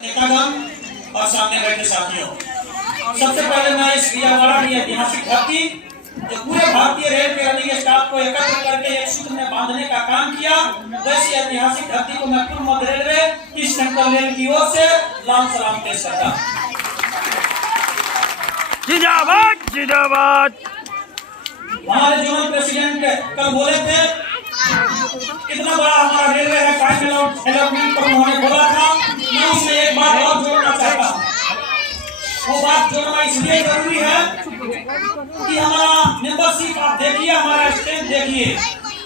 नेतागण और सामने बैठे साथियों, सबसे पहले मैं इस विजयवाड़ा की ऐतिहासिक धरती जो पूरे भारतीय रेल के रनिंग स्टाफ को एकत्र करके एक सूत्र में बांधने का काम किया, वैसी ऐतिहासिक धरती को मैं पूर्व मध्य रेलवे की सेंट्रल रेल की ओर से लाल सलाम पेश करता। जिंदाबाद जिंदाबाद। हमारे जोनल प्रेसिडेंट कल बोले थे कितना बड़ा हमारा रेलवे है, पर उन्होंने बोला था। मैं उसमें एक बात और जोड़ना चाहता हूँ। वो बात जोड़ना इसलिए जरूरी है कि हमारा मेंबरशिप आप देखिए, हमारा स्ट्रेंथ देखिए।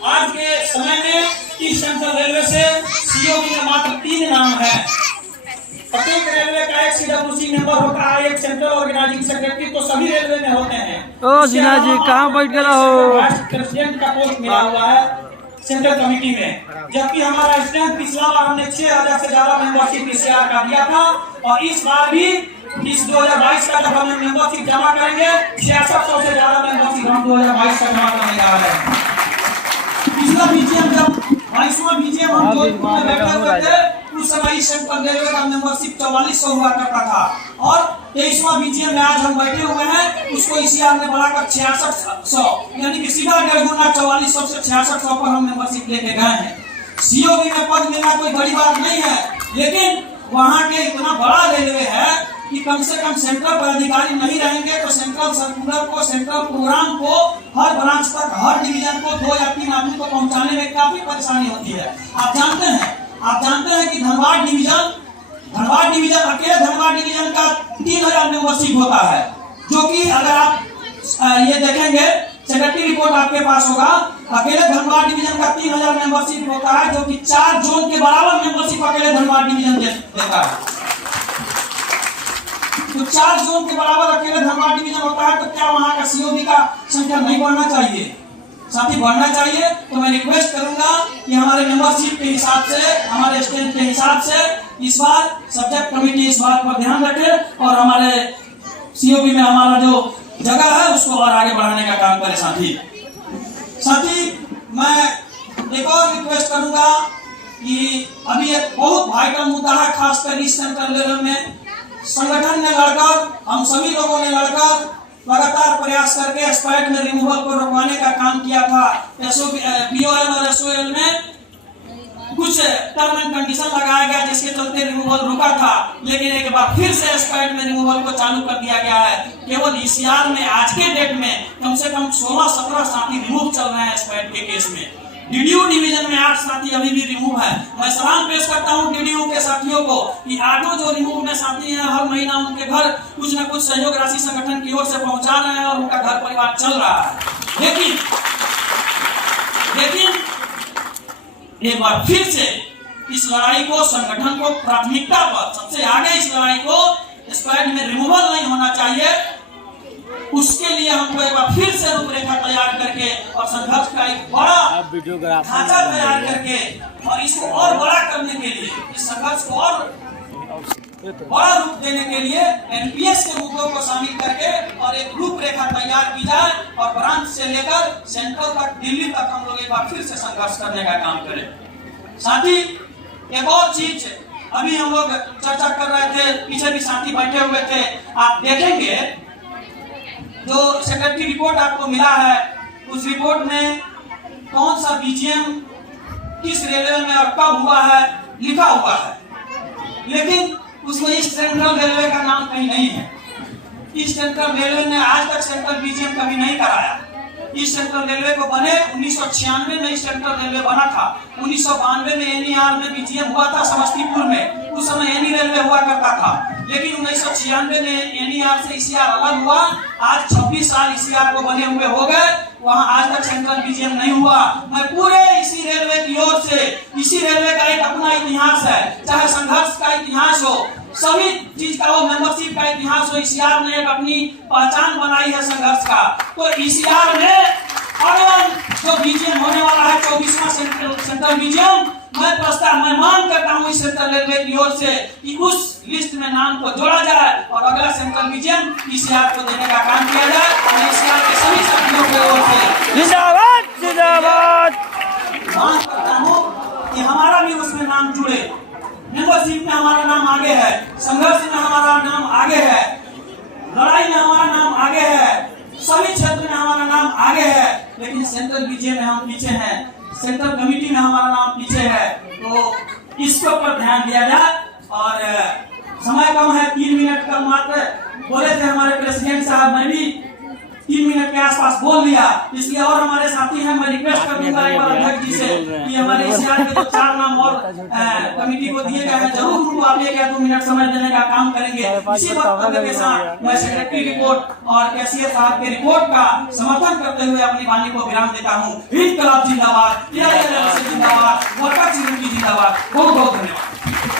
आज के समय में इस सेंट्रल रेलवे से सीओबी में मात्र 3 नाम है। प्रत्येक रेलवे का एक सीडब्ल्यूसी मेंबर होता है, एक सेंट्रल ऑर्गेनाइजिंग सेक्रेटरी, तो सभी रेलवे में होते हैं। ओ जिना जी कहाँ बैठ गए हो? प्रेसिडेंट का पोस्ट मिला हुआ है सेंट्रल कमेटी में, जबकि हमारा स्ट्रेंथ पिछला बार हमने 6000 से ज्यादा मेंबरशिप पीसीआर का दिया था, और इस बार भी इस 2022 का जब हम मेंबरशिप जमा करेंगे 6600 से ज्यादा मेंबरशिप हम 2022 का जमा करने जा रहे हैं। पिछला बीजेएम जब 22वां बीजेएम हम जोधपुर में बैठे हुए थे, उस समय इस सेंट्रल रेलवे का मेंबरशिप 4400 हुआ करता था, और 23वां बीजेएम में आज हम बैठे हुए हैं, उसको ईसीआर ने बढ़ाकर 6600, यानी कि सीधा 1.5 गुना 4400 से 6600 पर हम मेंबरशिप लेके गए हैं। सीओबी में पद मिलना कोई बड़ी बात नहीं है, लेकिन वहाँ के इतना बड़ा रेलवे है कि कम से कम सेंट्रल पर अधिकारी नहीं रहेंगे तो सेंट्रल सर्कुलर को, सेंट्रल प्रोग्राम को हर ब्रांच तक, हर डिवीजन को 2 या 3 आदमी को पहुंचाने में काफी परेशानी होती है। आप जानते हैं कि धनबाद डिवीजन अकेले धनबाद डिवीजन का 3000 मेंबरशिप होता है, जो कि अगर आप ये देखेंगे सेक्रेटरी रिपोर्ट आपके पास होगा, अकेले धनबाद डिवीजन का 3000 मेंबरशिप होता है, जो कि 4 जोन के बराबर मेंबरशिप अकेले धनबाद डिवीजन देता है। तो 4 जोन के बराबर अकेले धनबाद डिवीजन होता है, तो क्या वहां का सीओबी का संख्या नहीं बढ़ना चाहिए? साथी बढ़ना चाहिए। तो मैं रिक्वेस्ट करूंगा कि हमारे मेंबरशिप के हिसाब से, हमारे स्ट्रेंथ के हिसाब से इस बार सब्जेक्ट कमेटी इस बात पर ध्यान रखे और हमारे सीओबी में हमारा जो जगह है उसको और आगे बढ़ाने का काम करे। साथी मैं एक और रिक्वेस्ट करूंगा कि अभी एक बहुत वाइटल मुद्दा है, खासकर इस सेंट्रल लेवल में संगठन ने लड़कर, हम सभी लोगों ने लड़कर लगातार प्रयास करके एक्सपायर्ड में रिमूवल को रोकवाने का काम किया था। बीओएल और एसओएल में कुछ टर्म एंड कंडीशन लगाया गया जिसके चलते रिमूवल रुका था, लेकिन एक बार फिर से एक्सपायर्ड में रिमूवल को चालू कर दिया गया है। केवल ईसीआर में आज के डेट में कम से कम 16-17 साथी रिमूव चल रहे हैं एक्सपायर्ड के केस में। डीडीयू डिवीजन में 8 साथी अभी भी रिमूव है। मैं सलाम पेश करता हूं डीडीयू के साथियों को कि 8 जो रिमूव में साथी हैं, हर महीना उनके घर कुछ न कुछ सहयोग राशि संगठन की ओर से पहुंचा रहे हैं और उनका घर परिवार चल रहा है। लेकिन एक बार फिर से इस लड़ाई को, संगठन को प्राथमिकता पर सबसे आगे इस लड़ाई को एक्सपायर्ड में रिमूवल नहीं होना चाहिए, उसके लिए हमको एक बार फिर से रूपरेखा तैयार करके और संघर्ष का एक बड़ा ढांचा तैयार करके और इसको और बड़ा करने के लिए, इस संघर्ष को और बड़ा रूप देने के लिए एनपीएस के मुद्दों को शामिल करके और एक रूपरेखा तैयार की जाए और ब्रांच से लेकर सेंट्रल तक, दिल्ली तक हम लोग एक बार फिर से संघर्ष करने का काम करें। साथी एक और चीज अभी हम लोग चर्चा कर रहे थे, पीछे भी साथी बैठे हुए थे, आप देखेंगे जो सेक्रेटरी रिपोर्ट आपको मिला है, उस रिपोर्ट में कौन सा बीजीएम किस रेलवे में और कब हुआ है लिखा हुआ है, लेकिन उसमें इस सेंट्रल रेलवे का नाम कहीं नहीं है। इस सेंट्रल रेलवे ने आज तक सेंट्रल बीजीएम कभी नहीं कराया। इस सेंट्रल रेलवे को बने 1996 में इस सेंट्रल रेलवे बना था। 1992 में एनईआर में बीजीएम हुआ था समस्तीपुर में, उस समय एनी रेलवे हुआ करता था, लेकिन 1996 में एनईआर से ईसीआर अलग हुआ। आज 26 साल ईसीआर को बने हुए हो गए, वहां आज तक सेंट्रल बीजीएम नहीं हुआ। मैं पूरे इसी रेलवे की ओर से, इसी रेलवे का एक अपना इतिहास है, चाहे संघर्ष का इतिहास हो, सभी चीज का हो, मेंबरशिप का इतिहास हो, ईसीआर ने एक अपनी पहचान बनाई है संघर्ष का। तो ईसीआर ने जो बीजीएम होने वाला है 24वां सेंट्रल बीजीएम, मैं मांग करता हूँ इस सेंट्रल रेलवे की ओर से कि उस लिस्ट में नाम को जोड़ा जाए और अगला सेंट्रल बीजीएम ईसीआर को देने का काम किया जाए और ईसीआर के सभी साथियों की ओर से जिंदाबाद मांग करता हूँ कि हमारा भी उसमें नाम जुड़े, मेंबरशिप में हमारा नाम आगे है, संघर्ष में हमारा नाम आगे है, लड़ाई में हमारा नाम आगे है, सभी क्षेत्र में हमारा नाम आगे है, लेकिन सेंट्रल बीजे में हम पीछे हैं, सेंट्रल कमेटी में हमारा नाम पीछे है। तो इसके ऊपर ध्यान दिया जाए। और समय कम है, 3 मिनट का मात्र बोले थे हमारे प्रेसिडेंट साहब, मैं भी 3 मिनट के आसपास बोल दिया, इसलिए और हमारे साथी हैं, मैं रिक्वेस्ट कर दूंगा एक बार अध्यक्ष जी से कि हमारे इस राज्य के जो 4 नाम और कमेटी को दिए गए हैं, जरूर उनको आप 1 या 2 मिनट समय देने का काम करेंगे। इसी वक्तव्य के साथ मैं सेक्रेटरी रिपोर्ट और कैशियर साहब के रिपोर्ट का समर्थन करते हुए अपनी वाणी को विराम देता हूँ। इनकलाब जिंदाबाद, जिंदाबाद, वर्कर्स यूनिटी जिंदाबाद। बहुत बहुत धन्यवाद।